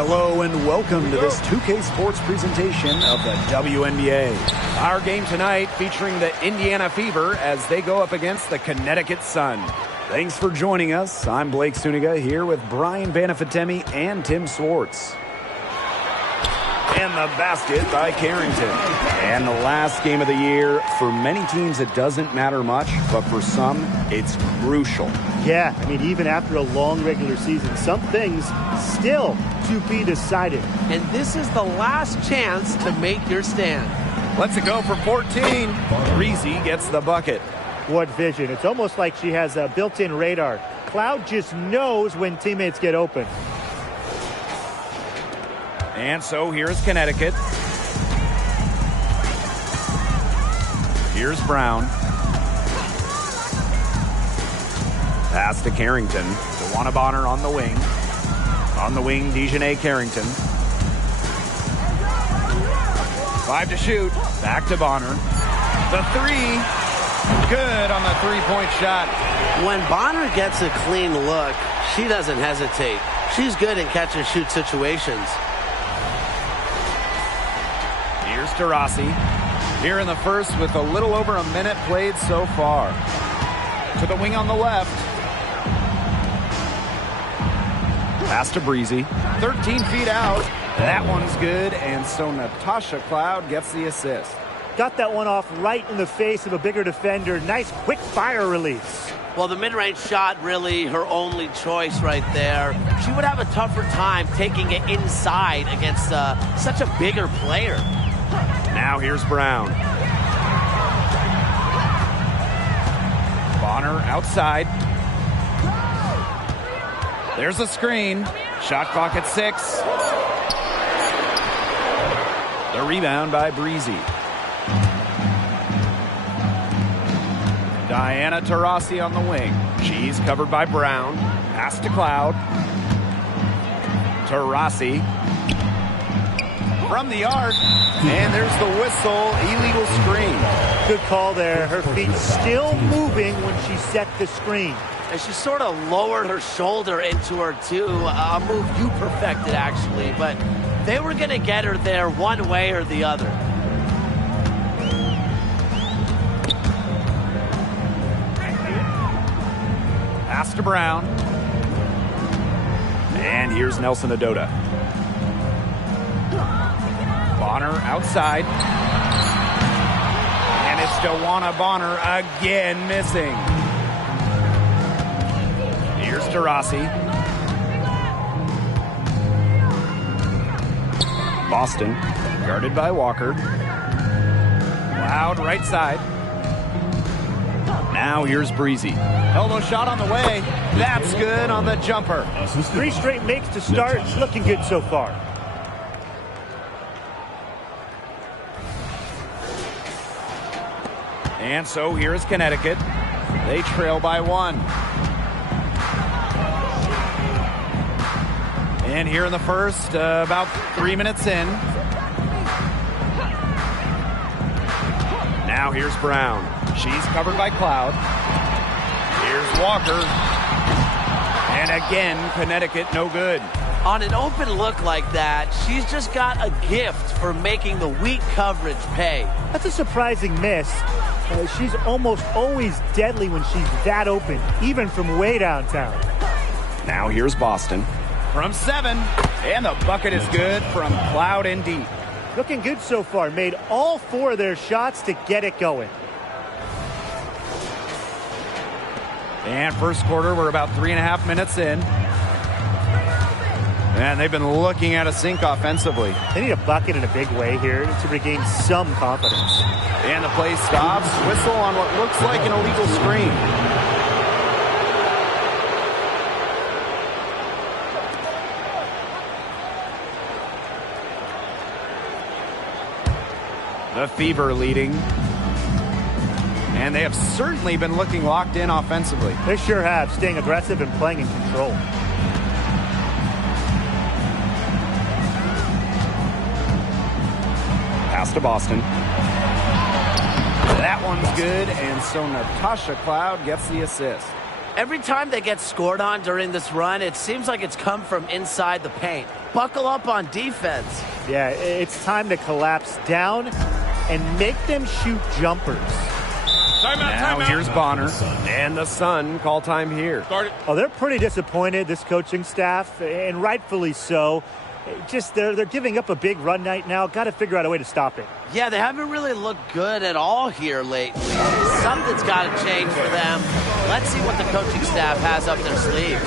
Hello and welcome to this 2K Sports presentation of the WNBA. Our game tonight featuring the Indiana Fever as they go up against the Connecticut Sun. Thanks for joining us. I'm Blake Suniga here with Brian Banafitemi and Tim Swartz. And the basket by Carrington. And the last game of the year, for many teams it doesn't matter much, but for some it's crucial. Yeah, I mean, even after a long regular season, some things still to be decided. And this is the last chance to make your stand. Let's go for 14. Breezy gets the bucket. What vision. It's almost like she has a built-in radar. Cloud just knows when teammates get open. And so here's Connecticut. Here's Brown. Pass to Carrington. DeWanna Bonner on the wing. On the wing, Dejanay Carrington. 5 to shoot. Back to Bonner. The three. Good on the three-point shot. When Bonner gets a clean look, she doesn't hesitate. She's good in catch-and-shoot situations. Here's Taurasi. Here in the first with a little over a minute played so far. To the wing on the left. Pass to Breezy. 13 feet out. That one's good, and so Natasha Cloud gets the assist. Got that one off right in the face of a bigger defender. Nice quick fire release. Well, the mid-range shot really her only choice right there. She would have a tougher time taking it inside against such a bigger player. Now here's Brown. Bonner outside. There's a screen. Shot clock at 6. The rebound by Breezy. Diana Taurasi on the wing. She's covered by Brown. Pass to Cloud. Taurasi. From the arc. And there's the whistle. Illegal screen. Good call there. Her feet still moving when she set the screen. And she sort of lowered her shoulder into her, too. A move you perfected, actually. But they were going to get her there one way or the other. Pass to Brown. And here's Nelson Adota. Bonner outside. And it's DeWanna Bonner again missing. Here's Taurasi. Boston, guarded by Walker. Cloud right side. Now here's Breezy. Elbow shot on the way. That's good on the jumper. 3 straight makes to start. Looking good so far. And so here's Connecticut. They trail by 1. And here in the first, about 3 minutes in. Now here's Brown. She's covered by Cloud. Here's Walker. And again, Connecticut no good. On an open look like that, she's just got a gift for making the weak coverage pay. That's a surprising miss. She's almost always deadly when she's that open, even from way downtown. Now here's Boston. From 7, and the bucket is good from Cloud and deep. Looking good so far. Made all 4 of their shots to get it going. And first quarter, we're about 3.5 minutes in. And they've been looking at a sink offensively. They need a bucket in a big way here to regain some confidence. And the play stops. Whistle on what looks like an illegal screen. The Fever leading. And they have certainly been looking locked in offensively. They sure have, staying aggressive and playing in control. Pass to Boston. That one's good, and so Natasha Cloud gets the assist. Every time they get scored on during this run, it seems like it's come from inside the paint. Buckle up on defense. Yeah, it's time to collapse down and make them shoot jumpers. Now here's Bonner, and the Sun call time here. Oh, they're pretty disappointed, this coaching staff, and rightfully so. Just they're giving up a big run right now. Got to figure out a way to stop it. Yeah, they haven't really looked good at all here lately. Something's got to change for them. Let's see what the coaching staff has up their sleeve.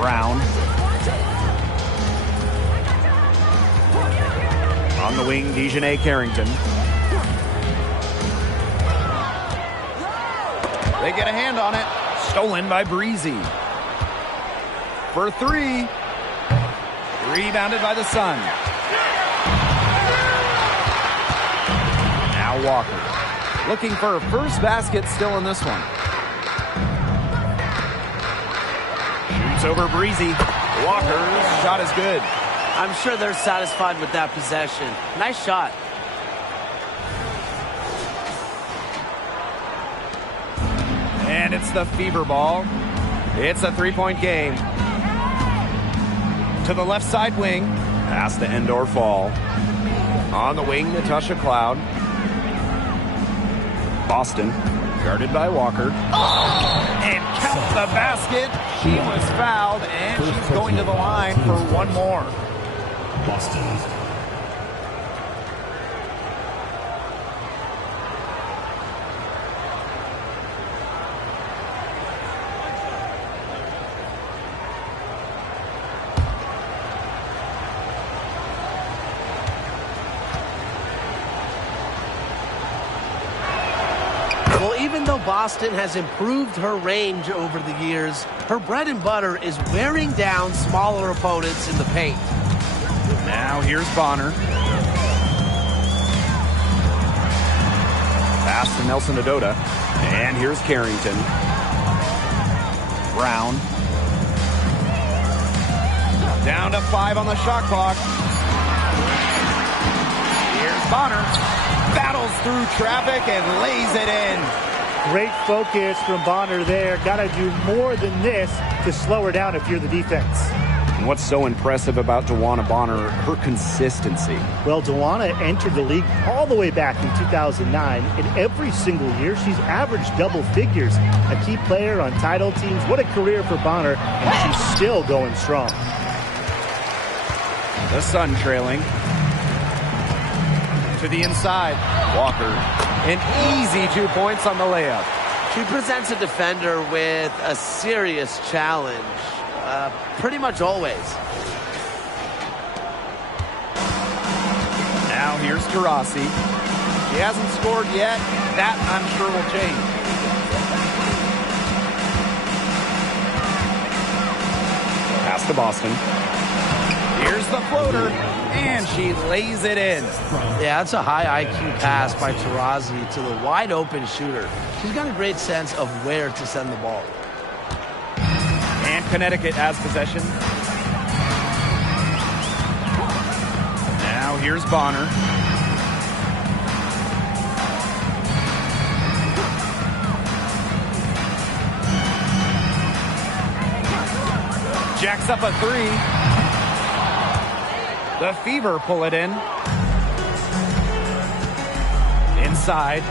Brown. On the wing, Dejanay Carrington. They get a hand on it. Stolen by Breezy. For three. Rebounded by the Sun. Now Walker. Looking for a first basket still in this one. Shoots over Breezy. Walker's shot is good. I'm sure they're satisfied with that possession. Nice shot. And it's the Fever ball. It's a three-point game. To the left side wing. Pass to Endor Fall. On the wing, Natasha Cloud. Boston, guarded by Walker. And count the basket. She was fouled, and she's going to the line for one more. Boston. Well, even though Boston has improved her range over the years, her bread and butter is wearing down smaller opponents in the paint. Now here's Bonner. Pass to Nelson Adota. And here's Carrington. Brown. Down to 5 on the shot clock. Here's Bonner. Battles through traffic and lays it in. Great focus from Bonner there. Got to do more than this to slow her down if you're the defense. And what's so impressive about DeWanna Bonner, her consistency. Well, DeWanna entered the league all the way back in 2009. And every single year, she's averaged double figures. A key player on title teams. What a career for Bonner. And she's still going strong. The Sun trailing. To the inside. Walker. An easy 2 points on the layup. She presents a defender with a serious challenge. Pretty much always. Now here's Taurasi. She hasn't scored yet. That, I'm sure, will change. Pass to Boston. Here's the floater, and she lays it in. Yeah, that's a high IQ pass by Taurasi to the wide open shooter. She's got a great sense of where to send the ball. And Connecticut has possession. Now here's Bonner. Jacks up a three. The Fever pull it in. Inside.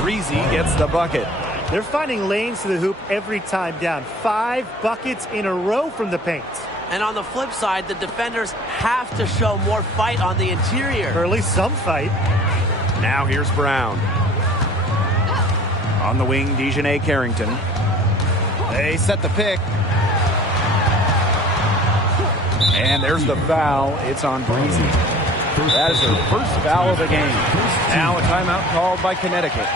Breezy gets the bucket. They're finding lanes to the hoop every time down. 5 buckets in a row from the paint. And on the flip side, the defenders have to show more fight on the interior. Or at least some fight. Now here's Brown. On the wing, Dejanay Carrington. They set the pick. And there's the foul. It's on Breezy. That is her first foul of the game. Now a timeout called by Connecticut.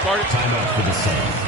Timeout for the Suns.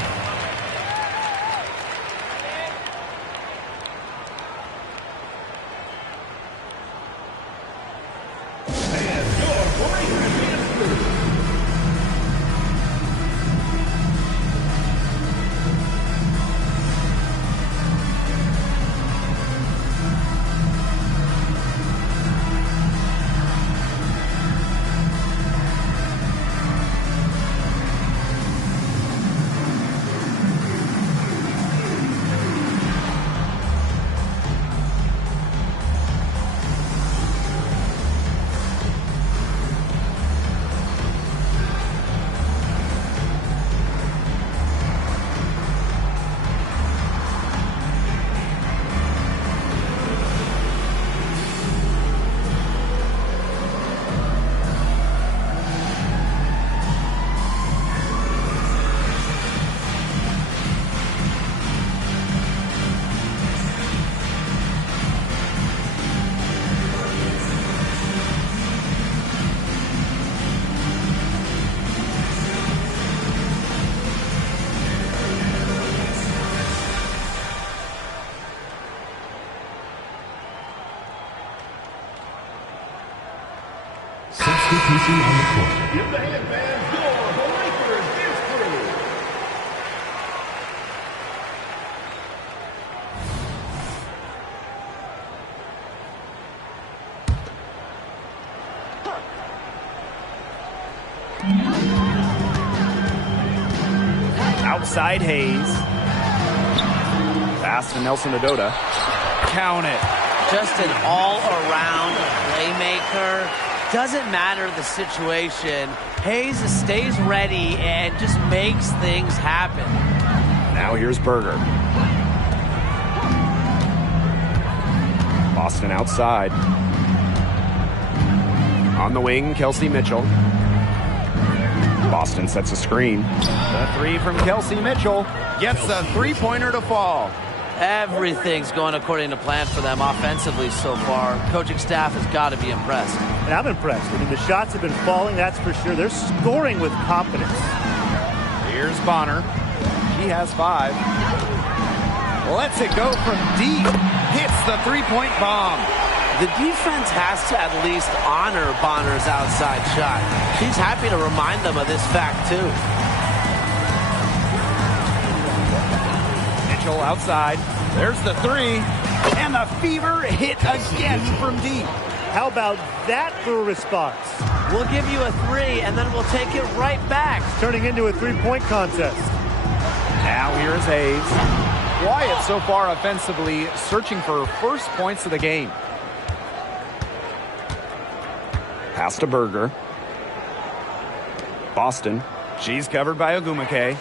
Substitution on the court. Give the hand fans your the Lakers dance crew. Outside Hayes. Pass to Nelson Adota. Count it. Just an all-around playmaker. Doesn't matter the situation. Hayes stays ready and just makes things happen. Now here's Berger. Boston outside. On the wing, Kelsey Mitchell. Boston sets a screen. The three from Kelsey Mitchell gets the three-pointer to fall. Everything's going according to plan for them offensively so far. Coaching staff has got to be impressed. And I'm impressed. I mean, the shots have been falling, that's for sure. They're scoring with confidence. Here's Bonner. She has 5. Lets it go from deep. Hits the three-point bomb. The defense has to at least honor Bonner's outside shot. She's happy to remind them of this fact, too. Mitchell outside. There's the 3. And the Fever hit again from deep. How about that for a response? We'll give you a 3, and then we'll take it right back. Turning into a three-point contest. Now here's Hayes. Wyatt so far offensively searching for first points of the game. Pass to Berger. Boston. She's covered by Ogumake.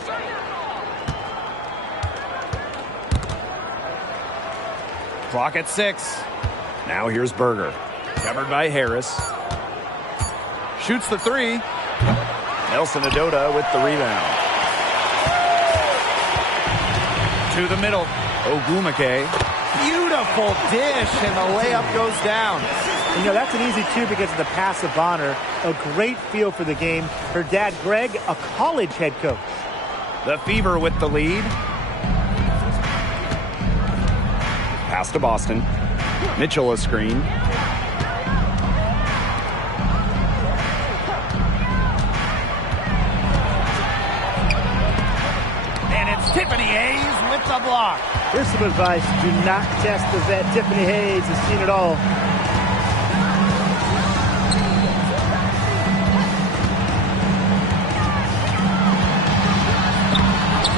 Clock at 6. Now here's Berger. Covered by Harris. Shoots the 3. Nelson Adota with the rebound. To the middle. Ogumake. Beautiful dish, and the layup goes down. You know, that's an easy 2 because of the pass of Bonner. A great feel for the game. Her dad, Greg, a college head coach. The Fever with the lead. Pass to Boston. Mitchell a screen. And it's Tiffany Hayes with the block. Here's some advice. Do not test the vet. Tiffany Hayes has seen it all.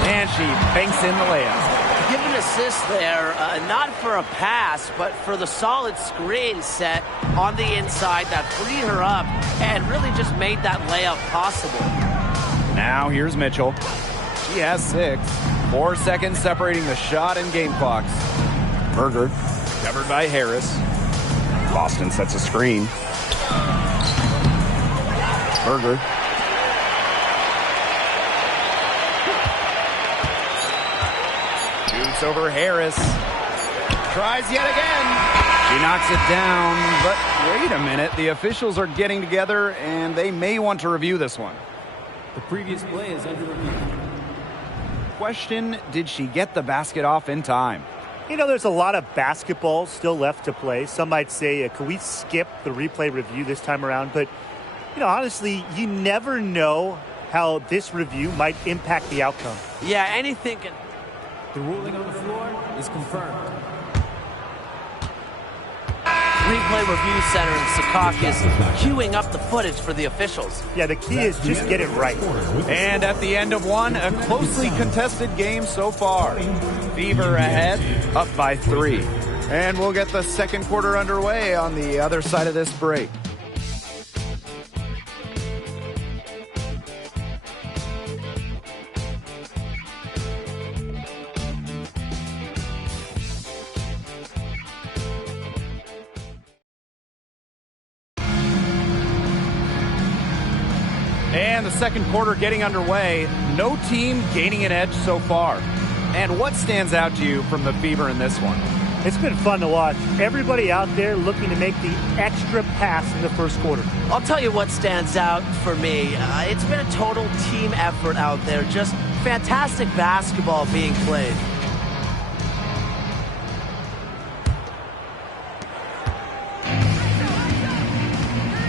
And she banks in the layup. Give an assist there, not for a pass, but for the solid screen set on the inside that freed her up and really just made that layup possible. Now here's Mitchell. She has 6. 4 seconds separating the shot and game clocks. Berger, covered by Harris. Boston sets a screen. Berger. Shoots over Harris. Tries yet again. She knocks it down, but wait a minute. The officials are getting together, and they may want to review this one. The previous play is under review. Question, did she get the basket off in time? You know, there's a lot of basketball still left to play. Some might say, can we skip the replay review this time around? But, you know, honestly, you never know how this review might impact the outcome. Yeah, anything can... The ruling on the floor is confirmed. Replay Review Center in Secaucus queuing up the footage for the officials. Yeah, the key is just get it right. And at the end of one, a closely contested game so far. Fever ahead, up by 3. And we'll get the second quarter underway on the other side of this break. And the second quarter getting underway. No team gaining an edge so far. And what stands out to you from the Fever in this one? It's been fun to watch. Everybody out there looking to make the extra pass in the first quarter. I'll tell you what stands out for me. It's been a total team effort out there. Just fantastic basketball being played.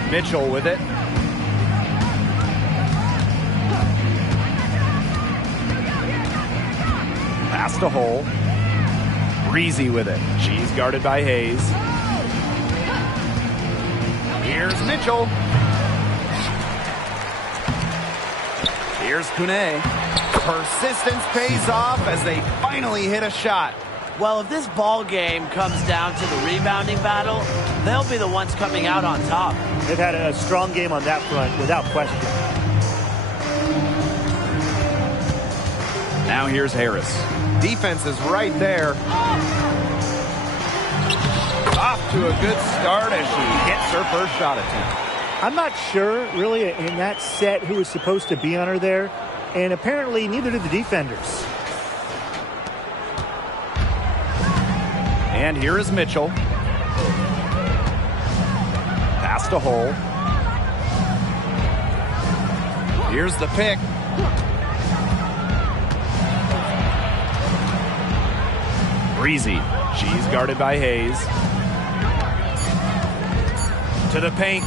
Mitchell with it. Pass to Hole. Breezy with it. She's guarded by Hayes. Here's Mitchell. Here's Kune. Persistence pays off as they finally hit a shot. Well, if this ball game comes down to the rebounding battle, they'll be the ones coming out on top. They've had a strong game on that front, without question. Now here's Harris. Defense is right there. Off to a good start as she hits her first shot attempt. I'm not sure, really, in that set who was supposed to be on her there, and apparently neither did the defenders. And here is Mitchell. Pass to Hole. Here's the pick. Breezy. She's guarded by Hayes. To the paint.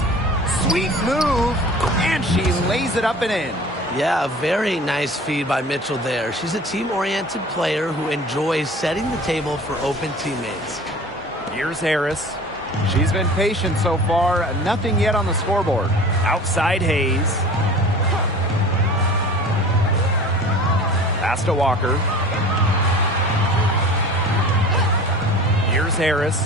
Sweet move. And she lays it up and in. Yeah, a very nice feed by Mitchell there. She's a team-oriented player who enjoys setting the table for open teammates. Here's Harris. She's been patient so far. Nothing yet on the scoreboard. Outside Hayes. Pass to Walker. Here's Harris.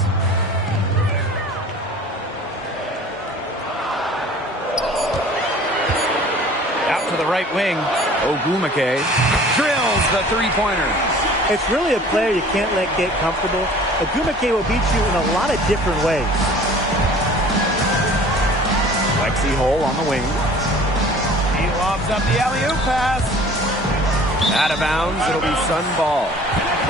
Out to the right wing. Ogumake drills the three-pointer. It's really a player you can't let get comfortable. Ogumake will beat you in a lot of different ways. Lexi Hole on the wing. He lobs up the alley-oop pass. Out of bounds, it'll be Sun ball.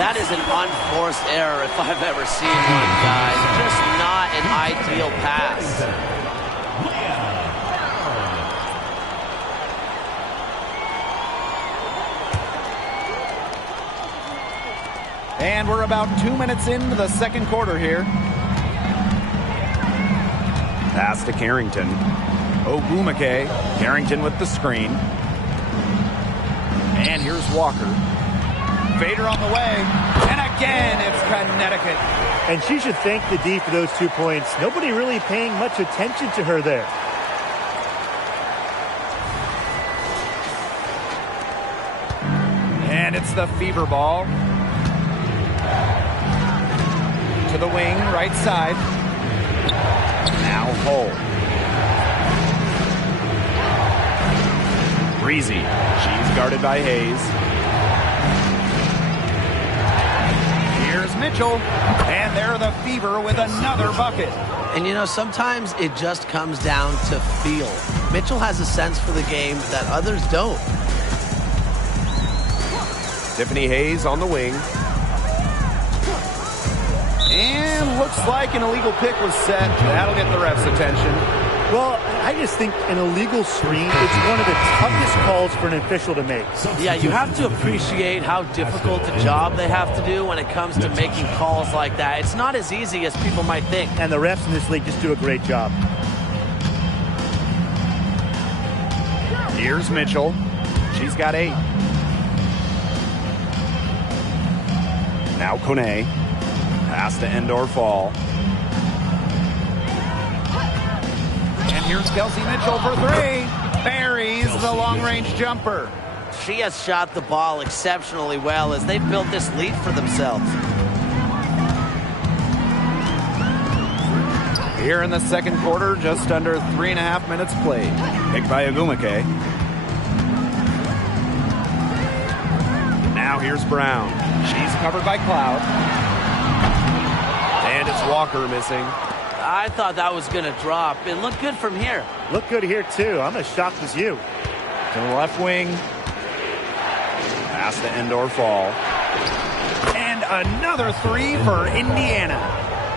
That is an unforced error if I've ever seen one, guys. Just not an ideal pass. And we're about 2 minutes into the second quarter here. Pass to Carrington. Ogwumike. Carrington with the screen. And here's Walker. Vader on the way. And again, it's Connecticut. And she should thank the D for those 2 points. Nobody really paying much attention to her there. And it's the Fever ball. To the wing, right side. Now Hull. Breezy. She's guarded by Hayes. Here's Mitchell. And there the Fever with another bucket. And you know, sometimes it just comes down to feel. Mitchell has a sense for the game that others don't. Tiffany Hayes on the wing. And looks like an illegal pick was set. That'll get the ref's attention. Well, I just think an illegal screen, it's one of the toughest calls for an official to make. Yeah, you have to appreciate how difficult a job they have to do when it comes to making calls like that. It's not as easy as people might think. And the refs in this league just do a great job. Here's Mitchell. She's got 8. Now Kone. Pass to Endor Fall. And here's Kelsey Mitchell for 3. Buries the long-range jumper. She has shot the ball exceptionally well as they've built this lead for themselves. Here in the second quarter, just under 3.5 minutes played. Picked by Ogwumike. Now here's Brown. She's covered by Cloud. And it's Walker missing. I thought that was going to drop. It looked good from here. Look good here, too. I'm as shocked as you. To the left wing. Pass to Endor Fall. And another 3 for Indiana.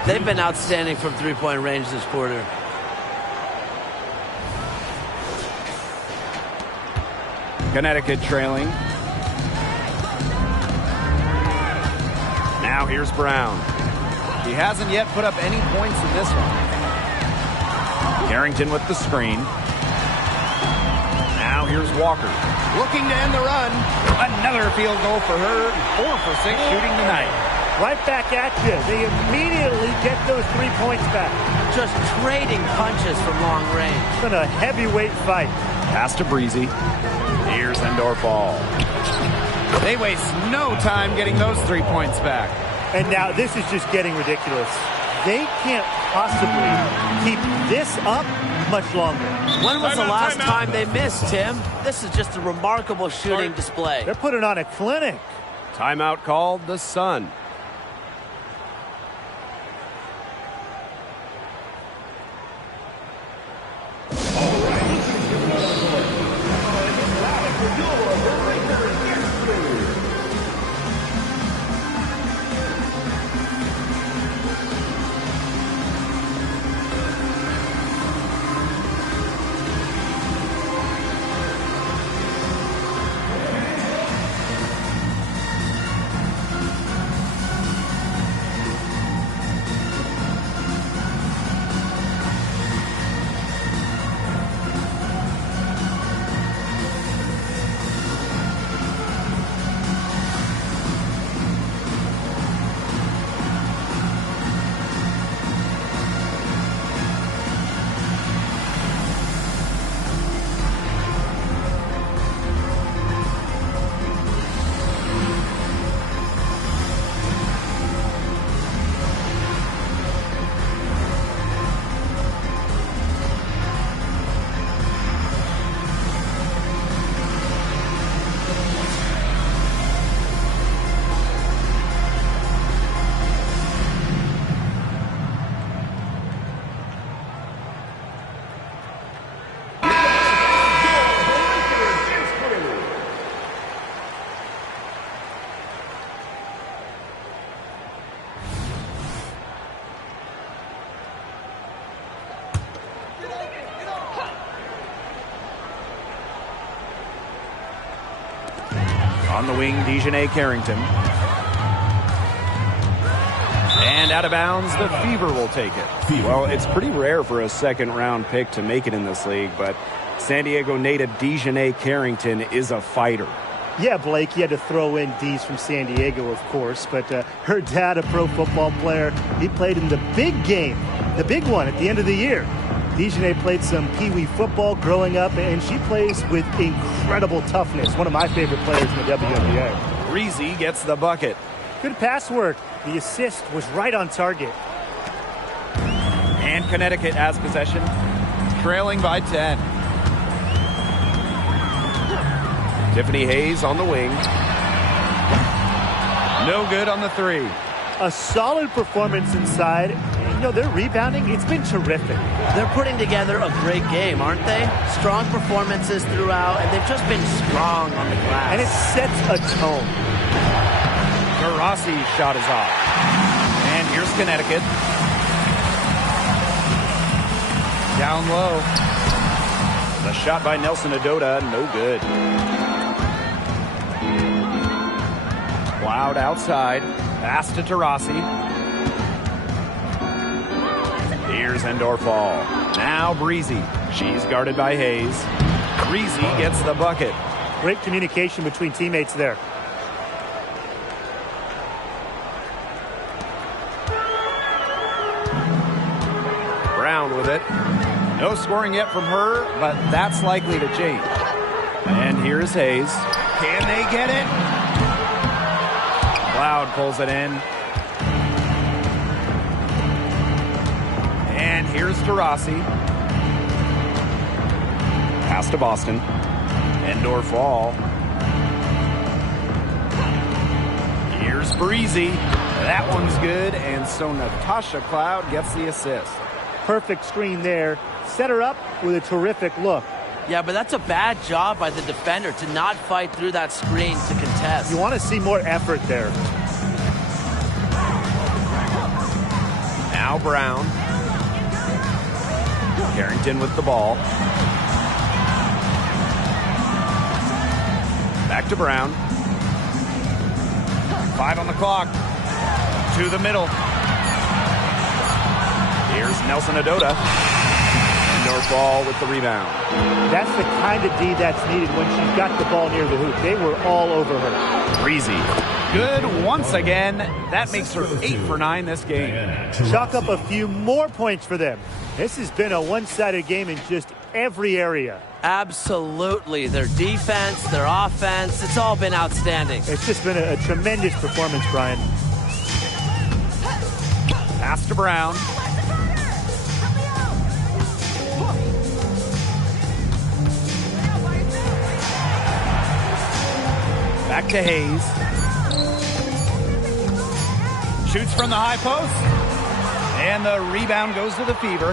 They've been outstanding from three-point range this quarter. Connecticut trailing. Now here's Brown. She hasn't yet put up any points in this one. Carrington with the screen. Now here's Walker. Looking to end the run. Another field goal for her. 4 for 6 shooting tonight. Right back at you. They immediately get those 3 points back. Just trading punches from long range. It's been a heavyweight fight. Pass to Breezy. Here's Endor Fall. They waste no time getting those 3 points back. And now this is just getting ridiculous. They can't possibly keep this up much longer. When was the last time they missed, Tim? This is just a remarkable shooting display. They're putting on a clinic. Timeout called the Sun. On the wing, Dejanay Carrington. And out of bounds, the Fever will take it. Well, it's pretty rare for a second-round pick to make it in this league, but San Diego native Dejanay Carrington is a fighter. Yeah, Blake, he had to throw in D's from San Diego, of course, but her dad, a pro football player, he played in the big game, the big one at the end of the year. Dejanay played some Pee-wee football growing up, and she plays with incredible toughness. One of my favorite players in the WNBA. Breezy gets the bucket. Good pass work. The assist was right on target. And Connecticut has possession, trailing by 10. Tiffany Hayes on the wing. No good on the three. A solid performance inside. You know, their rebounding, it's been terrific. They're putting together a great game, aren't they? Strong performances throughout, and they've just been strong on the glass. And it sets a tone. Garassi's shot is off. And here's Connecticut. Down low. The shot by Nelson Adota, no good. Cloud outside. Pass to Taurasi. Here's Endorfall. Now Breezy. She's guarded by Hayes. Breezy gets the bucket. Great communication between teammates there. Brown with it. No scoring yet from her, but that's likely to change. And here's Hayes. Can they get it? Cloud pulls it in. And here's Taurasi. Pass to Boston. Endorfall. Here's Breezy. That one's good, and so Natasha Cloud gets the assist. Perfect screen there. Set her up with a terrific look. Yeah, but that's a bad job by the defender to not fight through that screen to contest. You want to see more effort there. Now Brown. Carrington with the ball. Back to Brown. 5 on the clock. To the middle. Here's Nelson Adota. Endorfall with the rebound. That's the kind of D that's needed when she's got the ball near the hoop. They were all over her. Breezy. Good once again. That makes her 8 for 9 this game. Chalk up a few more points for them. This has been a one-sided game in just every area. Absolutely. Their defense, their offense, it's all been outstanding. It's just been a tremendous performance, Brian. Pass to Brown. Back to Hayes. Shoots from the high post. And the rebound goes to the Fever.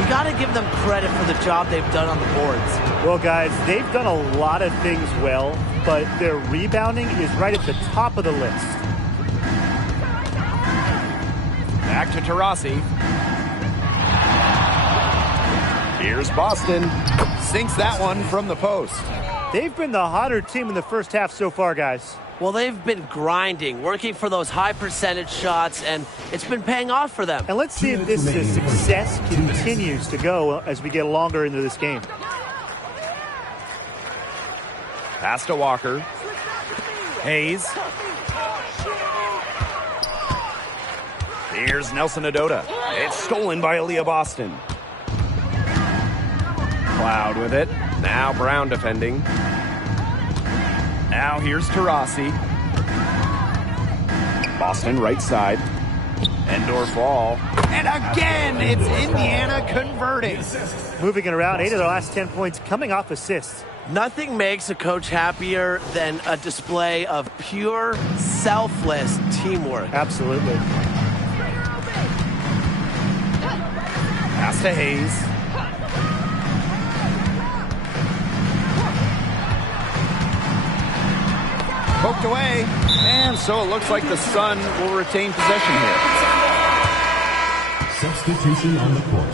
You got to give them credit for the job they've done on the boards. Well, guys, they've done a lot of things well, but their rebounding is right at the top of the list. Back to Taurasi. Here's Boston. Sinks that one from the post. They've been the hotter team in the first half so far, guys. Well, they've been grinding, working for those high percentage shots, and it's been paying off for them. And let's see if this success continues to go as we get longer into this game. Pass to Walker. Hayes. Here's Nelson Adota. It's stolen by Aaliyah Boston. Cloud with it. Now Brown defending. Now here's Taurasi. Boston right side. Endorfall. And again, it's Indiana converting. Moving it around, 8 of their last 10 points coming off assists. Nothing makes a coach happier than a display of pure, selfless teamwork. Absolutely. Pass to Hayes. Poked away. And so it looks like the Sun will retain possession here. Substitution on the court.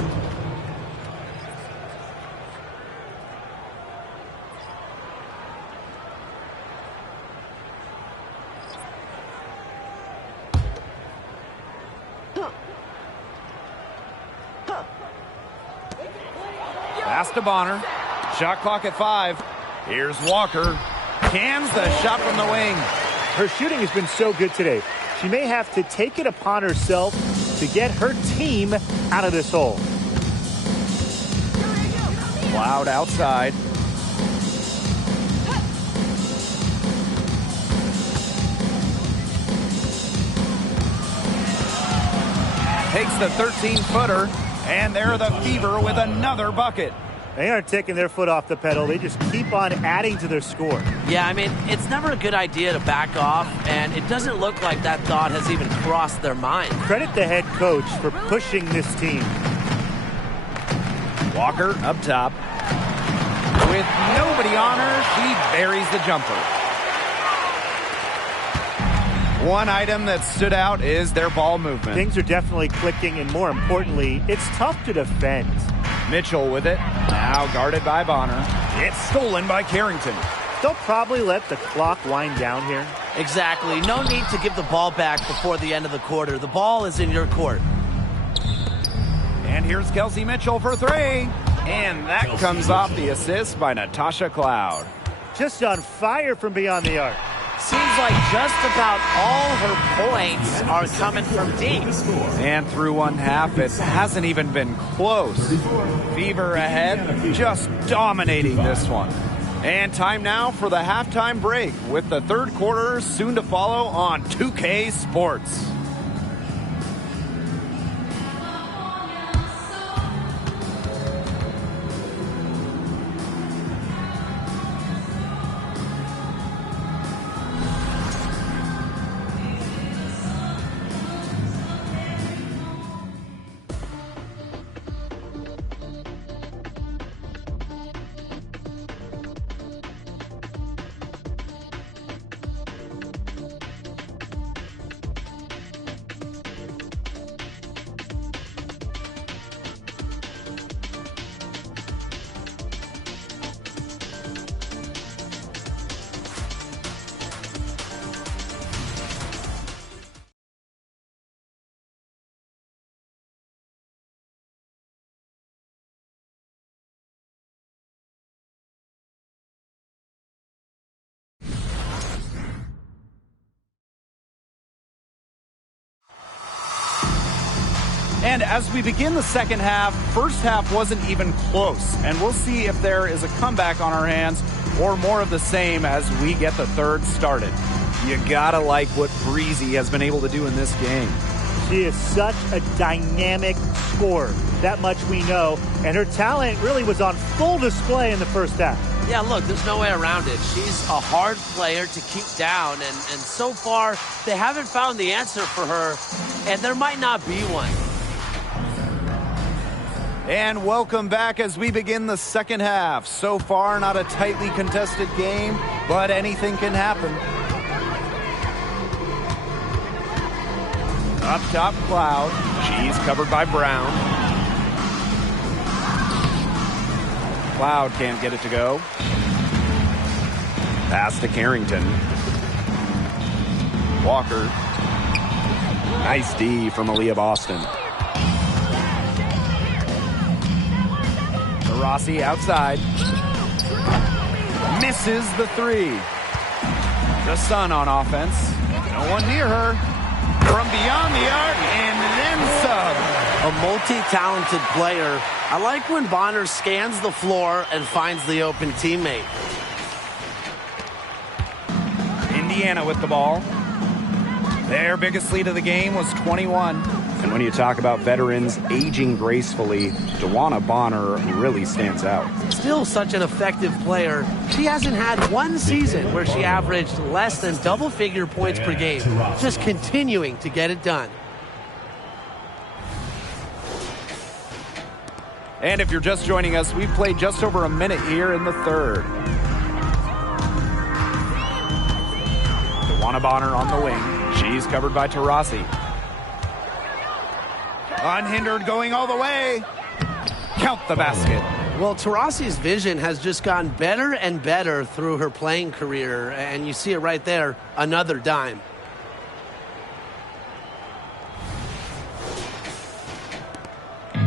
Pass to Bonner. Shot clock at 5. Here's Walker. Cans the shot from the wing. Her shooting has been so good today. She may have to take it upon herself to get her team out of this hole. Cloud outside. Takes the 13-footer, and they're the Fever with another bucket. They aren't taking their foot off the pedal. They just keep on adding to their score. Yeah, I mean, it's never a good idea to back off, and it doesn't look like that thought has even crossed their mind. Credit the head coach for pushing this team. Walker up top. With nobody on her, she buries the jumper. One item that stood out is their ball movement. Things are definitely clicking, and more importantly, it's tough to defend. Mitchell with it. Now guarded by Bonner. It's stolen by Carrington. They'll probably let the clock wind down here. Exactly. No need to give the ball back before the end of the quarter. The ball is in your court. And here's Kelsey Mitchell for 3. And that comes off the assist by Natasha Cloud. Just on fire from beyond the arc. Seems like just about all her points are coming from deep. And through one half, it hasn't even been close. Fever ahead, just dominating this one. And time now for the halftime break with the third quarter soon to follow on 2K Sports. And as we begin the second half, first half wasn't even close. And we'll see if there is a comeback on our hands or more of the same as we get the third started. You gotta like what Breezy has been able to do in this game. She is such a dynamic scorer. That much we know. And her talent really was on full display in the first half. Yeah, look, there's no way around it. She's a hard player to keep down, and so far, they haven't found the answer for her, and there might not be one. And welcome back as we begin the second half. So far, not a tightly contested game, but anything can happen. Up top, Cloud. She's covered by Brown. Cloud can't get it to go. Pass to Carrington. Walker. Nice D from Aaliyah Boston. Rossi outside. Misses the 3. The Sun on offense. No one near her. From beyond the arc and then some. A multi-talented player. I like when Bonner scans the floor and finds the open teammate. Indiana with the ball. Their biggest lead of the game was 21. And when you talk about veterans aging gracefully, DeWanna Bonner really stands out. Still such an effective player. She hasn't had one season where she averaged less than double-figure points per game. Just continuing to get it done. And if you're just joining us, we've played just over a minute here in the third. DeWanna Bonner on the wing. She's covered by Taurasi. Unhindered going all the way. Count the basket. Well, Taurasi's vision has just gotten better and better through her playing career. And you see it right there, another dime.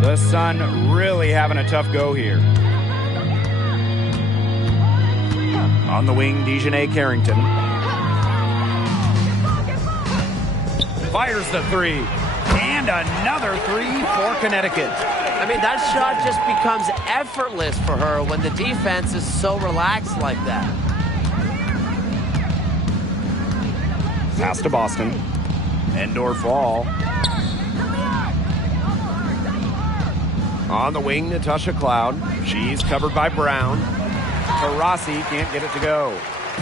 The Sun really having a tough go here. On the wing, Dejanay Carrington. Fires the three. And another three for Connecticut. I mean, that shot just becomes effortless for her when the defense is so relaxed like that. Pass to Boston. Indoor fall. On the wing, Natasha Cloud. She's covered by Brown. Taurasi can't get it to go.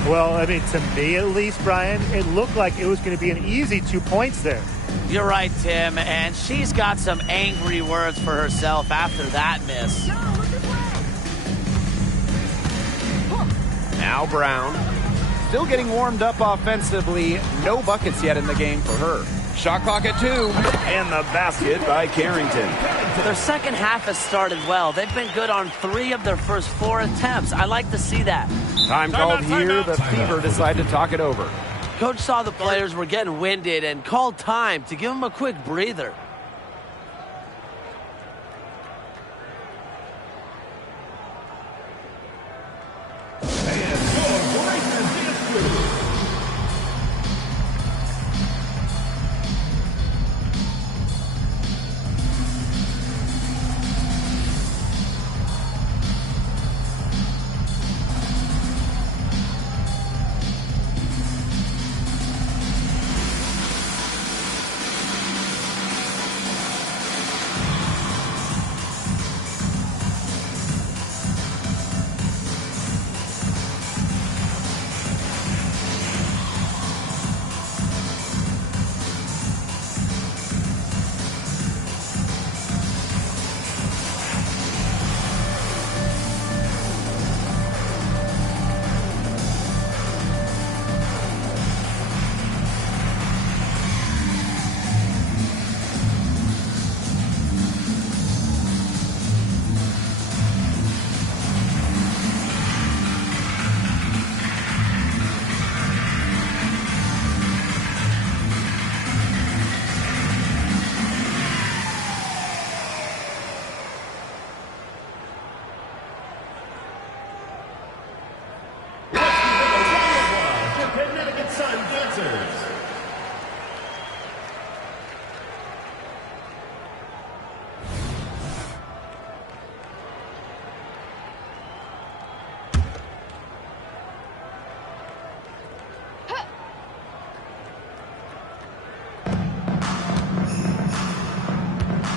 Well, I mean, to me at least, Brian, it looked like it was going to be an easy 2 points there. You're right, Tim, and she's got some angry words for herself after that miss. Now Brown. Still getting warmed up offensively. No buckets yet in the game for her. Shot clock at 2. And the basket by Carrington. Their second half has started well. They've been good on 3 of their first 4 attempts. I like to see that. Time called here. The Fever decide to talk it over. Coach saw the players were getting winded and called time to give them a quick breather.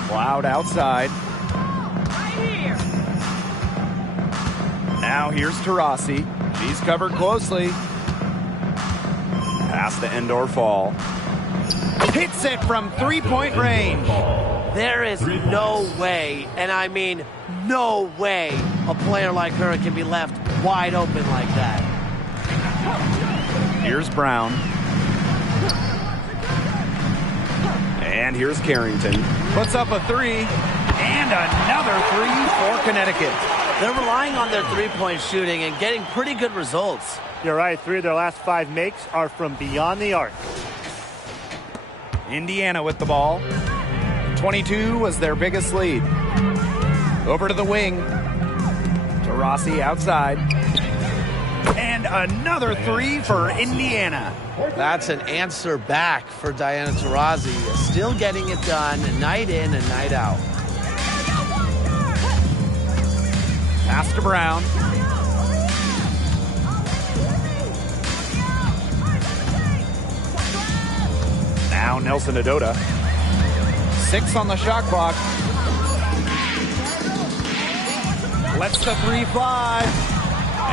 Cloud outside. Now here's Taurasi. She's covered closely. Pass to Indoor Fall. Hits it from three-point range. There is no way, and I mean no way, a player like her can be left wide open like that. Here's Brown. And here's Carrington. Puts up a three. And another three for Connecticut. They're relying on their three-point shooting and getting pretty good results. You're right. 3 of their last 5 makes are from beyond the arc. Indiana with the ball. 22 was their biggest lead. Over to the wing. Taurasi outside. And another three for Indiana. That's an answer back for Diana Taurasi. Still getting it done night in and night out. Pass to Brown. Now Nelson Adota. 6 on the shot clock. Lets the three fly.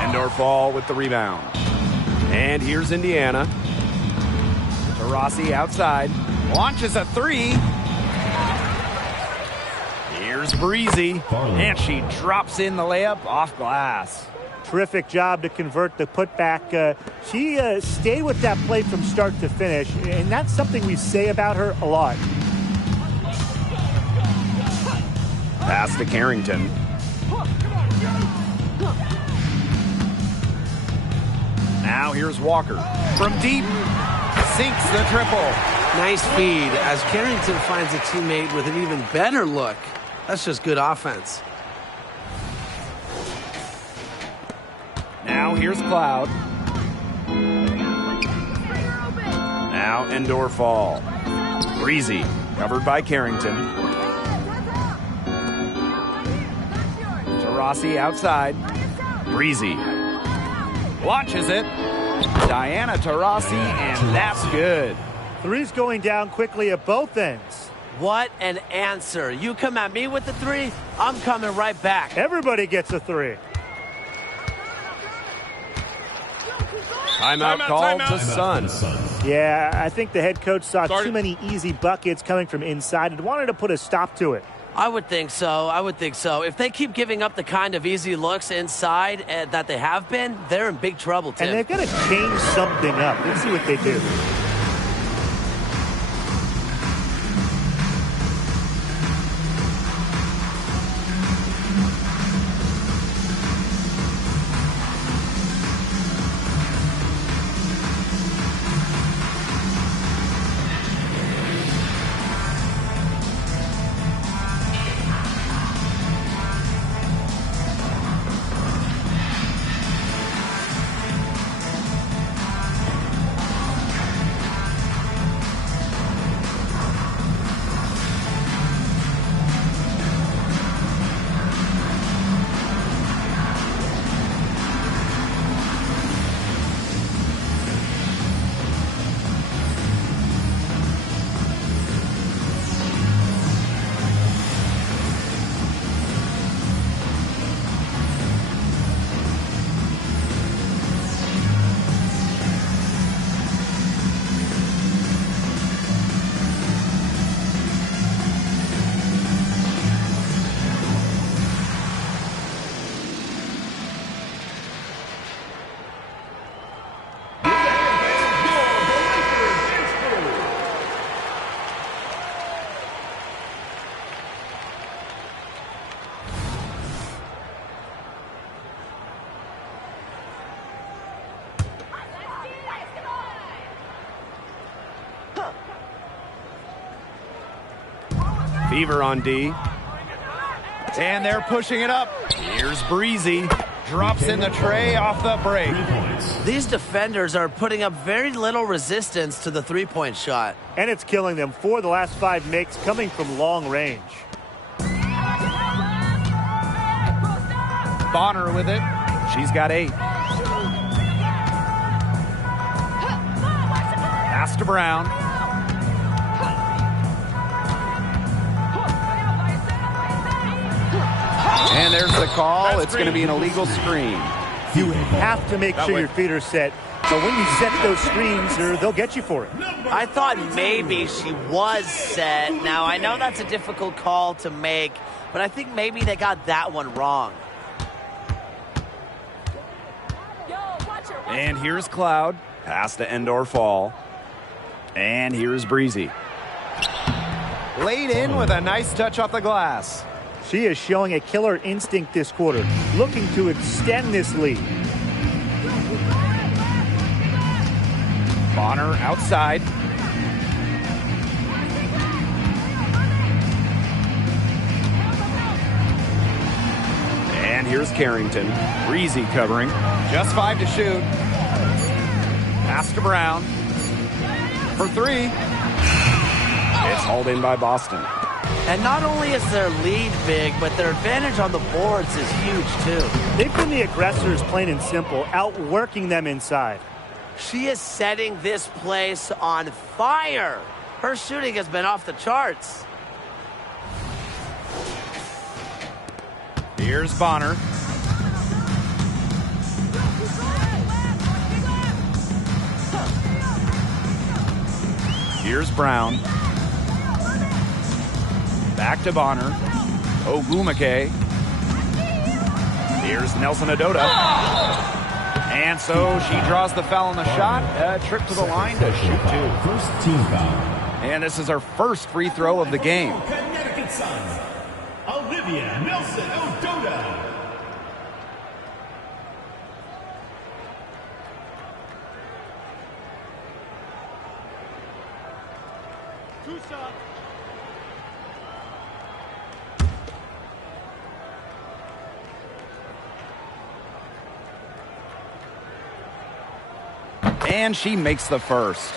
Indoor Fall with the rebound. And here's Indiana. Taurasi outside. Launches a three. Here's Breezy. And she drops in the layup off glass. Terrific job to convert the putback. She stayed with that play from start to finish, and that's something we say about her a lot. Pass to Carrington. Now here's Walker. From deep, sinks the triple. Nice feed as Carrington finds a teammate with an even better look. That's just good offense. Now Now here's Cloud. Now indoor fall. Breezy, covered by Carrington. Taurasi outside. Breezy launches it. Diana Taurasi, and that's good. Three's going down quickly at both ends. What an answer. You come at me with the three, I'm coming right back. Everybody gets a three. Timeout called to Sun. Yeah, I think the head coach saw too many easy buckets coming from inside and wanted to put a stop to it. I would think so. I would think so. If they keep giving up the kind of easy looks inside that they have been, they're in big trouble, Tim. And they've got to change something up. Let's see what they do. Fever on D. And they're pushing it up. Here's Breezy. Drops in the tray off the break. These defenders are putting up very little resistance to the three-point shot. And it's killing them. 4 of the last 5 makes coming from long range. Bonner with it. She's got 8. Pass to Brown. And there's the call. It's going to be an illegal screen. You have to make sure your feet are set. But when you set those screens, they'll get you for it. I thought maybe she was set. Now, I know that's a difficult call to make, but I think maybe they got that one wrong. And here's Cloud. Pass to Endor Fall. And here's Breezy. Laid in with a nice touch off the glass. She is showing a killer instinct this quarter, looking to extend this lead. Bonner outside. And here's Carrington. Breezy covering. Just 5 to shoot. Pass to Brown. For 3. It's hauled in by Boston. And not only is their lead big, but their advantage on the boards is huge, too. They've been the aggressors, plain and simple, outworking them inside. She is setting this place on fire. Her shooting has been off the charts. Here's Bonner. Here's Brown. Back to Bonner. Ogumake. Here's Nelson Adota. And so she draws the foul on the shot. A trip to the line to shoot 2. First team foul. And this is our first free throw of the game. Connecticut Sun, Olivia Nelson Odota. And she makes the first.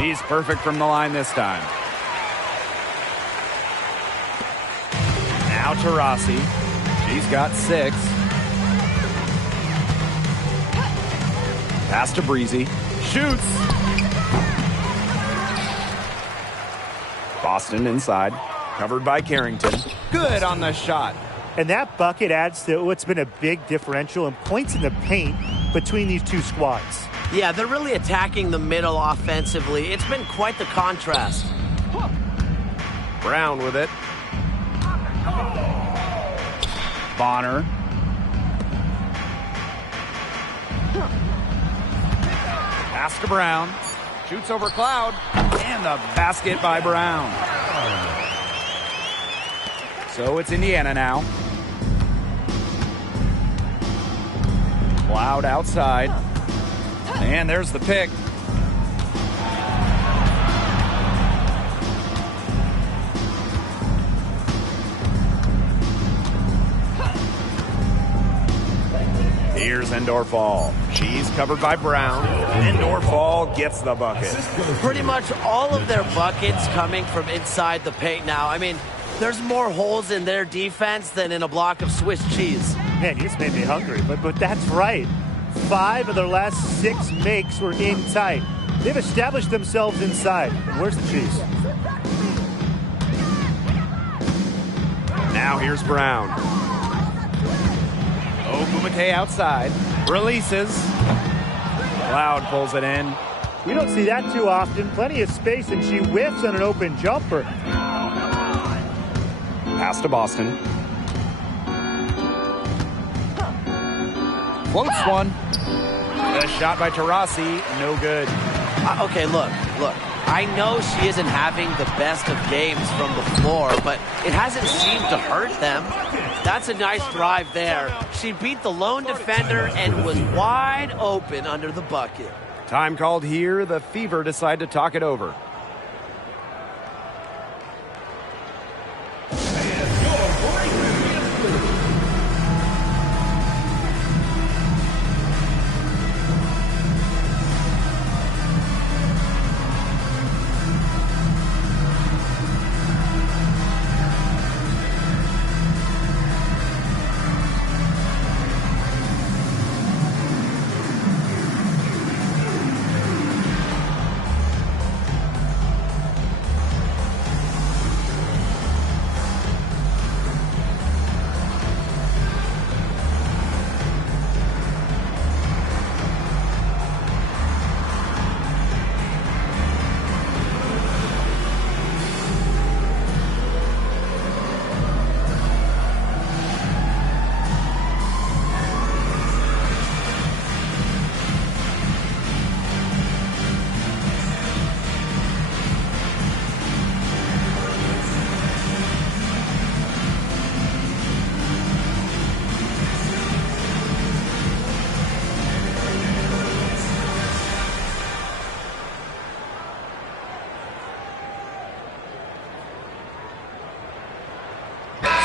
He's perfect from the line this time. Now to Rossi. She's got 6. Pass to Breezy. Shoots. Boston inside. Covered by Carrington. Good on the shot. And that bucket adds to what's been a big differential in points in the paint between these two squads. Yeah, they're really attacking the middle offensively. It's been quite the contrast. Brown with it. Bonner. Pass to Brown. Shoots over Cloud. And the basket by Brown. So it's Indiana now. Cloud outside. And there's the pick. Here's Endorfall. She's covered by Brown. Endorfall gets the bucket. Pretty much all of their buckets coming from inside the paint now. I mean, there's more holes in their defense than in a block of Swiss cheese. Man, you just made me hungry, but that's right. 5 of their last 6 makes were in tight. They've established themselves inside. Where's the cheese? Now here's Brown. Ogumake outside. Releases. Cloud pulls it in. We don't see that too often. Plenty of space, and she whiffs on an open jumper. Pass to Boston. Floats one. A shot by Taurasi. No good. Okay, look. I know she isn't having the best of games from the floor, but it hasn't seemed to hurt them. That's a nice drive there. She beat the lone defender and was wide open under the bucket. Time called here. The Fever decide to talk it over.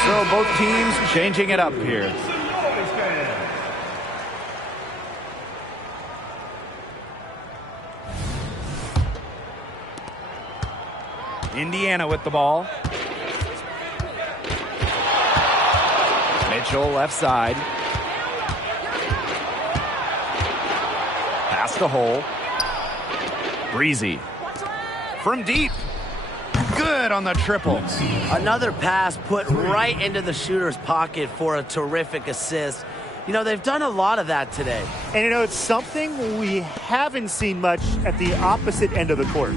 So both teams changing it up here. Indiana with the ball. Mitchell left side. Pass to Hole. Breezy. From deep. Good on the triple. Another pass put right into the shooter's pocket for a terrific assist. You know, they've done a lot of that today. And, you know, it's something we haven't seen much at the opposite end of the court.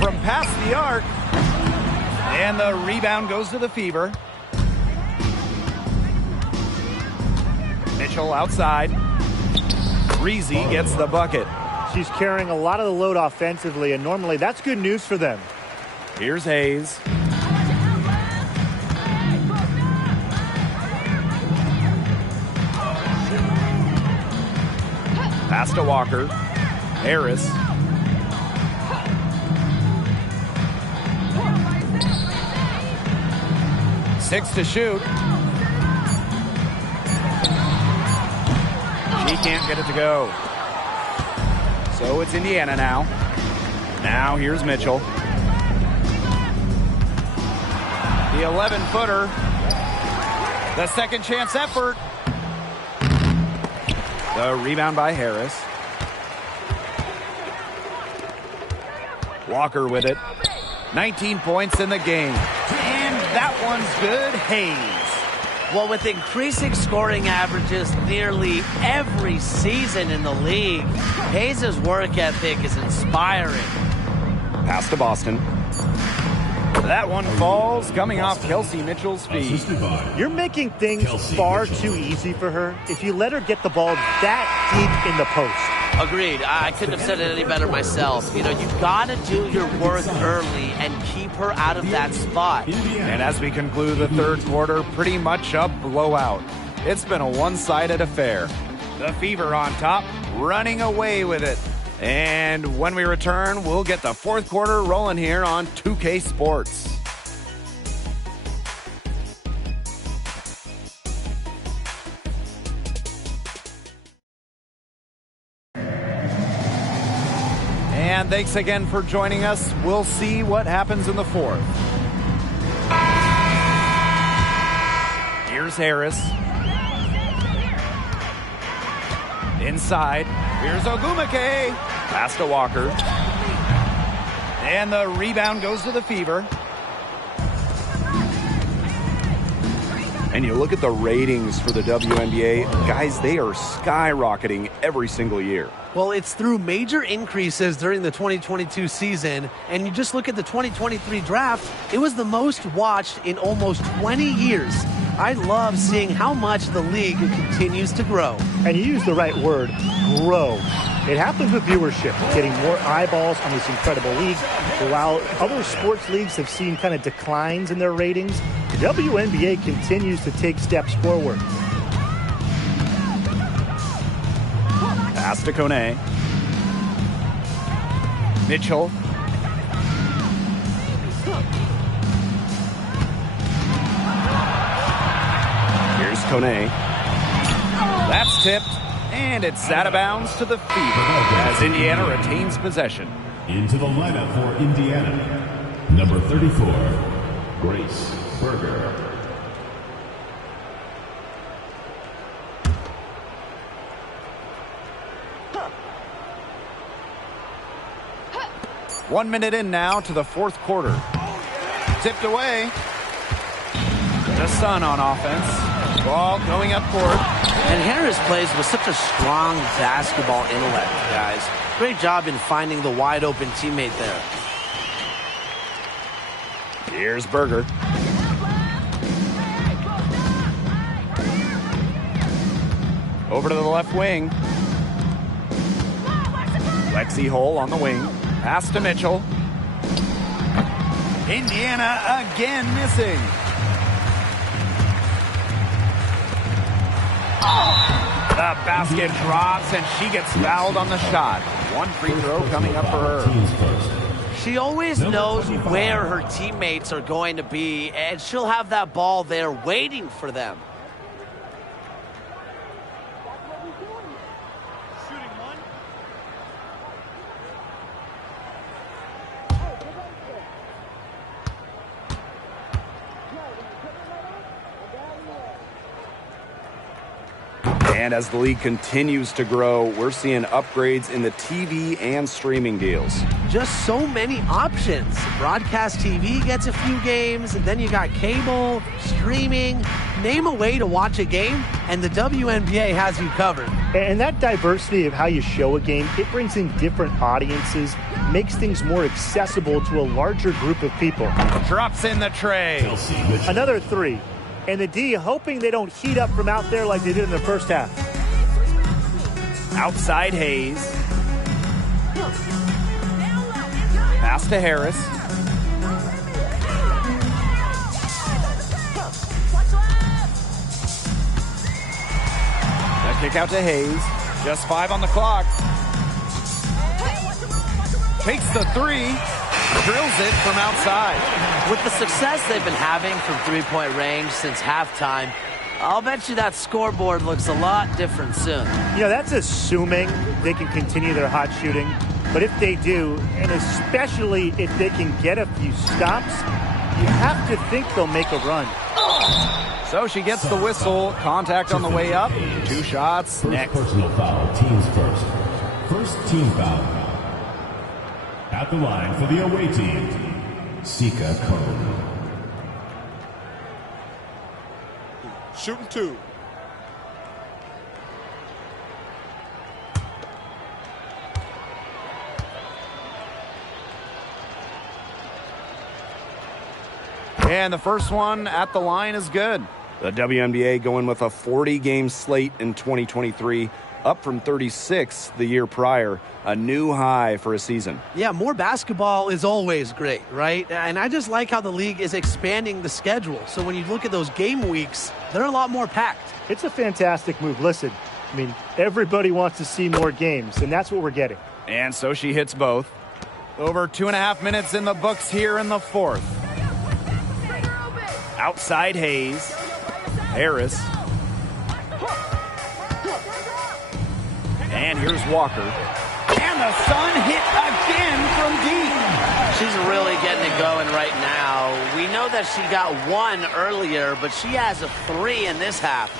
From past the arc. And the rebound goes to the Fever. Mitchell outside. Breezy gets the bucket. She's carrying a lot of the load offensively, and normally that's good news for them. Here's Hayes. Pass to Walker. Harris. Six to shoot. She can't get it to go. So it's Indiana now. Now here's Mitchell. The 11-footer. The second chance effort. The rebound by Harris. Walker with it. 19 points in the game. And that one's good. Hayes. Well, with increasing scoring averages nearly every season in the league, Hayes' work ethic is inspiring. Pass to Boston. That one falls, coming off Kelsey Mitchell's feet. You're making things far too easy for her if you let her get the ball that deep in the post. Agreed. I couldn't have said it any better myself. You know, you've got to do your work early and keep her out of that spot. And as we conclude the third quarter, pretty much a blowout. It's been a one-sided affair. The Fever on top, running away with it. And when we return, we'll get the fourth quarter rolling here on 2K Sports. And thanks again for joining us. We'll see what happens in the fourth. Here's Harris. Inside. Here's Ogumake. Pass to Walker. And the rebound goes to the Fever. And you look at the ratings for the WNBA, guys, they are skyrocketing every single year. Well, it's through major increases during the 2022 season, and you just look at the 2023 draft, it was the most watched in almost 20 years. I love seeing how much the league continues to grow. And you use the right word, grow. It happens with viewership, getting more eyeballs on this incredible league. While other sports leagues have seen kind of declines in their ratings, the WNBA continues to take steps forward. Pass to Kone. Mitchell. Here's Kone. That's tipped, and it's out of bounds to the Fever as Indiana retains possession. Into the lineup for Indiana, number 34, Grace Berger. 1 minute in now to the fourth quarter. Tipped away. The Sun on offense. Ball going up court. And Harris plays with such a strong basketball intellect, guys. Great job in finding the wide open teammate there. Here's Berger. Over to the left wing. Lexi Hole on the wing. Pass to Mitchell. Indiana again missing. The basket drops and she gets fouled on the shot. One free throw coming up for her. She always knows where her teammates are going to be, and she'll have that ball there waiting for them. And as the league continues to grow, we're seeing upgrades in the TV and streaming deals. Just so many options. Broadcast TV gets a few games, and then you got cable, streaming. Name a way to watch a game, and the WNBA has you covered. And that diversity of how you show a game, it brings in different audiences, makes things more accessible to a larger group of people. Drops in the tray. Another three. And the D hoping they don't heat up from out there like they did in the first half. Outside Hayes. Pass to Harris. The kick out to Hayes. Just 5 on the clock. Takes the 3, drills it from outside. With the success they've been having from three-point range since halftime, I'll bet you that scoreboard looks a lot different soon. You know, that's assuming they can continue their hot shooting. But if they do, and especially if they can get a few stops, you have to think they'll make a run. So she gets the whistle. Contact on the way up. 2 shots next. Personal foul, teams first. First team foul. At the line for the away team, Sika Cone. Shooting 2. And the first one at the line is good. The WNBA going with a 40-game slate in 2023, up from 36 the year prior, a new high for a season. Yeah, more basketball is always great, right? And I just like how the league is expanding the schedule. So when you look at those game weeks, they're a lot more packed. It's a fantastic move. Listen, I mean, everybody wants to see more games, and that's what we're getting. And so she hits both. Over 2.5 minutes in the books here in the fourth. Outside Hayes. Harris. And here's Walker. And the Sun hit again from deep. She's really getting it going right now. We know that she got 1 earlier, but she has a 3 in this half.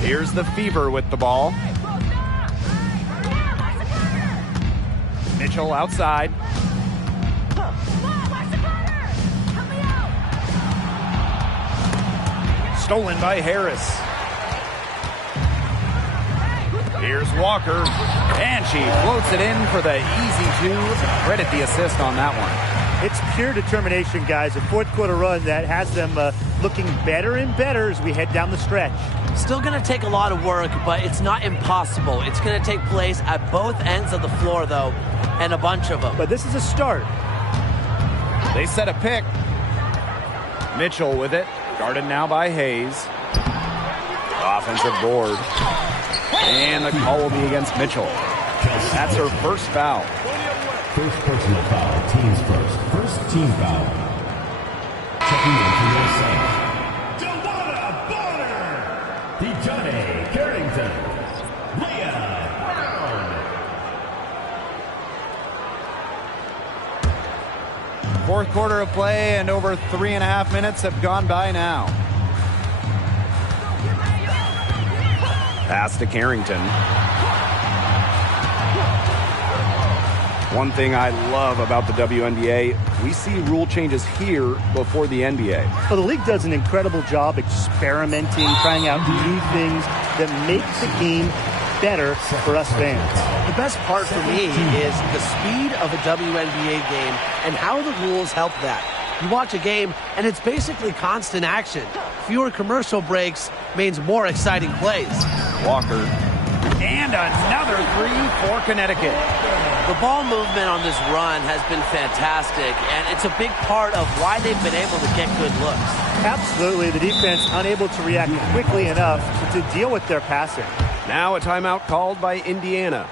Here's the Fever with the ball. Mitchell outside. Stolen by Harris. Here's Walker, and she floats it in for the easy 2. Credit the assist on that one. It's pure determination, guys. A fourth-quarter run that has them looking better and better as we head down the stretch. Still going to take a lot of work, but it's not impossible. It's going to take place at both ends of the floor, though, and a bunch of them. But this is a start. They set a pick. Mitchell with it. Guarded now by Hayes. Offensive board. And the call will be against Mitchell. That's her first foul. First personal foul, teams first. First team foul. Checking in for your side. Dewana Bonner. Dejohnny Carrington. Leah Brown. Fourth quarter of play, and over 3.5 minutes have gone by now. Pass to Carrington. One thing I love about the WNBA, we see rule changes here before the NBA. Well, the league does an incredible job experimenting, trying out new things that make the game better for us fans. The best part for me is the speed of a WNBA game and how the rules help that. You watch a game, and it's basically constant action. Fewer commercial breaks means more exciting plays. Walker. And another 3 for Connecticut. The ball movement on this run has been fantastic, and it's a big part of why they've been able to get good looks. Absolutely. The defense unable to react quickly enough to deal with their passing. Now a timeout called by Indiana.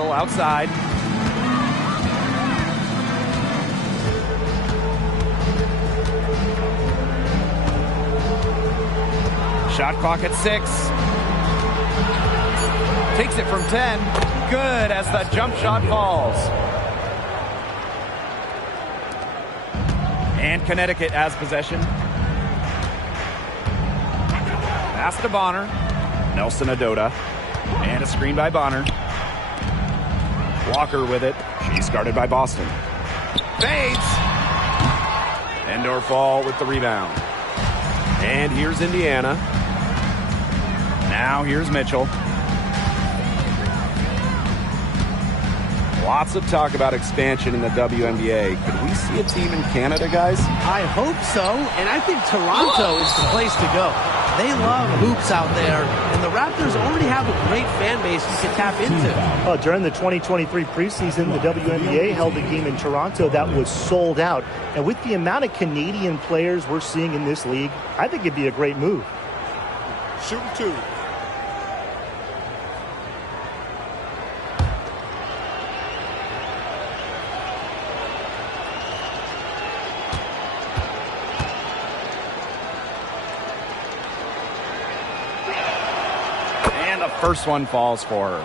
Mitchell outside. Shot clock at 6. Takes it from 10. Good as the jump shot falls. And Connecticut has possession. Pass to Bonner. Nelson Adota. And a screen by Bonner. Walker with it. She's guarded by Boston. Fades. Endor Fall with the rebound. And here's Indiana. Now here's Mitchell. Lots of talk about expansion in the WNBA. Could we see a team in Canada, guys? I hope so, and I think Toronto is the place to go. They love hoops out there, and the Raptors already have a great fan base you can tap into. Well, during the 2023 preseason, the WNBA held a game in Toronto that was sold out. And with the amount of Canadian players we're seeing in this league, I think it'd be a great move. Shooting 2. First one falls for her.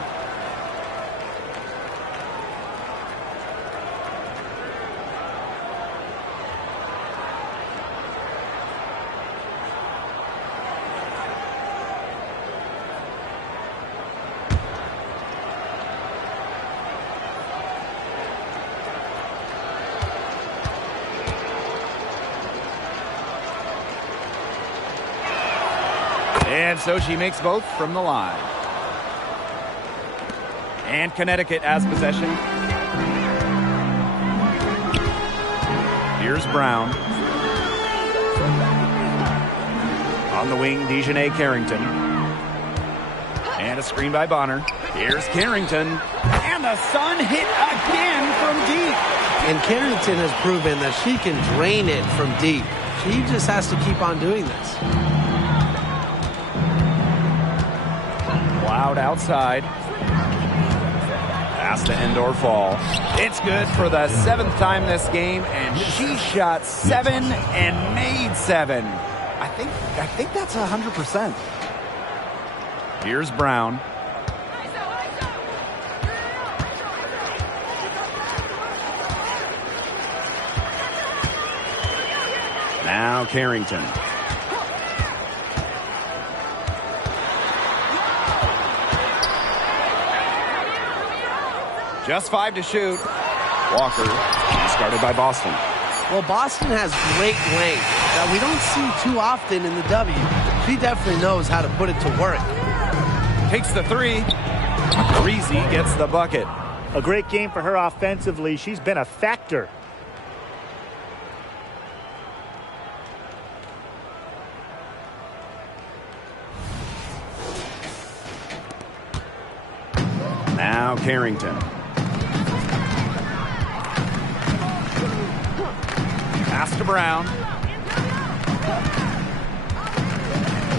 And so she makes both from the line. And Connecticut has possession. Here's Brown. On the wing, Dejanay Carrington. And a screen by Bonner. Here's Carrington. And the Sun hit again from deep. And Carrington has proven that she can drain it from deep. She just has to keep on doing this. Loud outside. Pass to Endor Fall. It's good for the 7th time this game, and she shot 7 and made 7. I think that's 100%. Here's Brown. Now Carrington. Just 5 to shoot. Walker is guarded by Boston. Well, Boston has great length that we don't see too often in the W. She definitely knows how to put it to work. Takes the 3. Breezy gets the bucket. A great game for her offensively. She's been a factor. Now Carrington. Pass to Brown.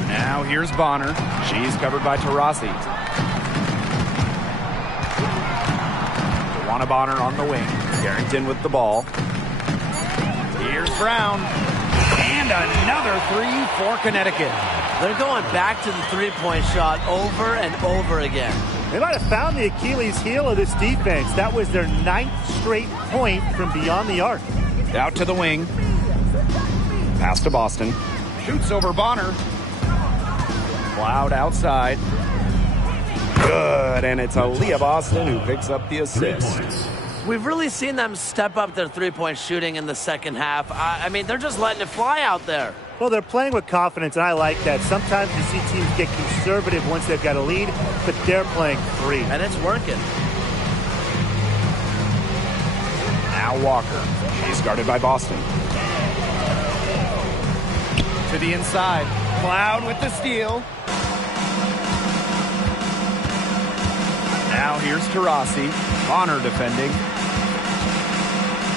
Now here's Bonner. She's covered by Taurasi. Juana Bonner on the wing. Carrington with the ball. Here's Brown. And another 3 for Connecticut. They're going back to the three-point shot over and over again. They might have found the Achilles heel of this defense. That was their 9th straight point from beyond the arc. Out to the wing. Pass to Boston. Shoots over Bonner. Cloud outside. Good, and it's Aaliyah Boston who picks up the assist. We've really seen them step up their three-point shooting in the second half. I mean, they're just letting it fly out there. Well, they're playing with confidence, and I like that. Sometimes you see teams get conservative once they've got a lead, but they're playing free. And it's working. Now Walker. She's guarded by Boston. To the inside. Cloud with the steal. Now here's Taurasi. Bonner defending.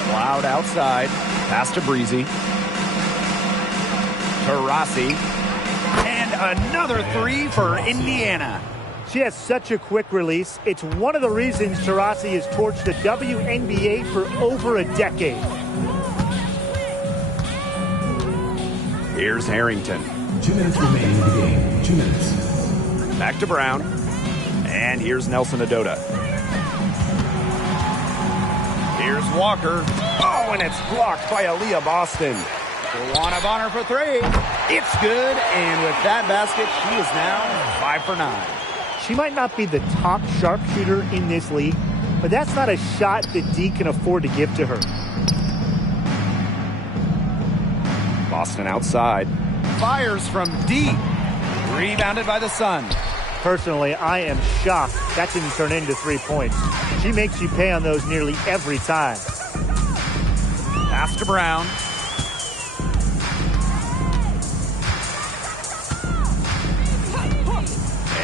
Cloud outside. Pass to Breezy. Taurasi. And another 3 for Indiana. She has such a quick release. It's one of the reasons Taurasi has torched the WNBA for over a decade. Here's Harrington. 2 minutes remaining in the game. 2 minutes. Back to Brown. And here's Nelson Adota. Here's Walker. Oh, and it's blocked by Aaliyah Boston. DeWanna Bonner for three. It's good, and with that basket, she is now 5 for 9. She might not be the top sharpshooter in this league, but that's not a shot that D can afford to give to her. Boston outside. Fires from deep. Rebounded by the Sun. Personally, I am shocked that didn't turn into 3 points. She makes you pay on those nearly every time. Pass to Brown.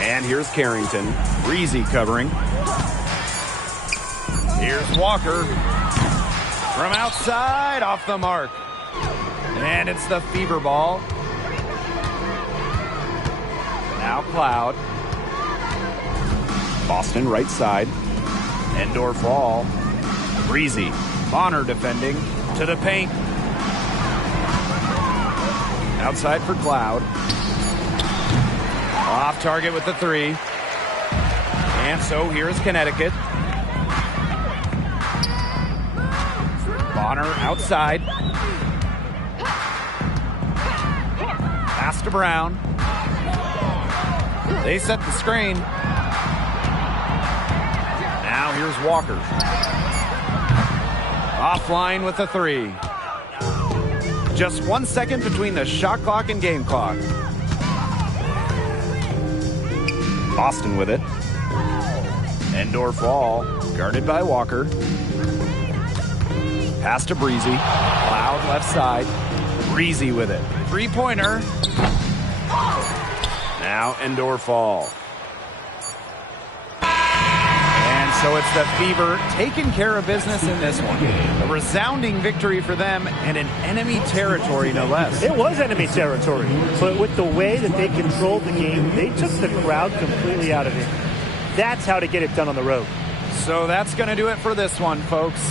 And here's Carrington. Breezy covering. Here's Walker. From outside, off the mark. And it's the Fever ball. Now Cloud. Boston right side. Endorf all. Breezy. Bonner defending. To the paint. Outside for Cloud. Off target with the three. And so here's Connecticut. Bonner outside. Pass to Brown. They set the screen. Now here's Walker. Offline with the three. Just 1 second between the shot clock and game clock. Boston with it. Endorf all. Guarded by Walker. Pass to Breezy. Cloud left side. Breezy with it. Three-pointer. Now Endorf all. And so it's the Fever taking care of business in this one. A resounding victory for them and an enemy territory, no less. It was enemy territory, but with the way that they controlled the game, they took the crowd completely out of it. That's how to get it done on the road. So that's going to do it for this one, folks.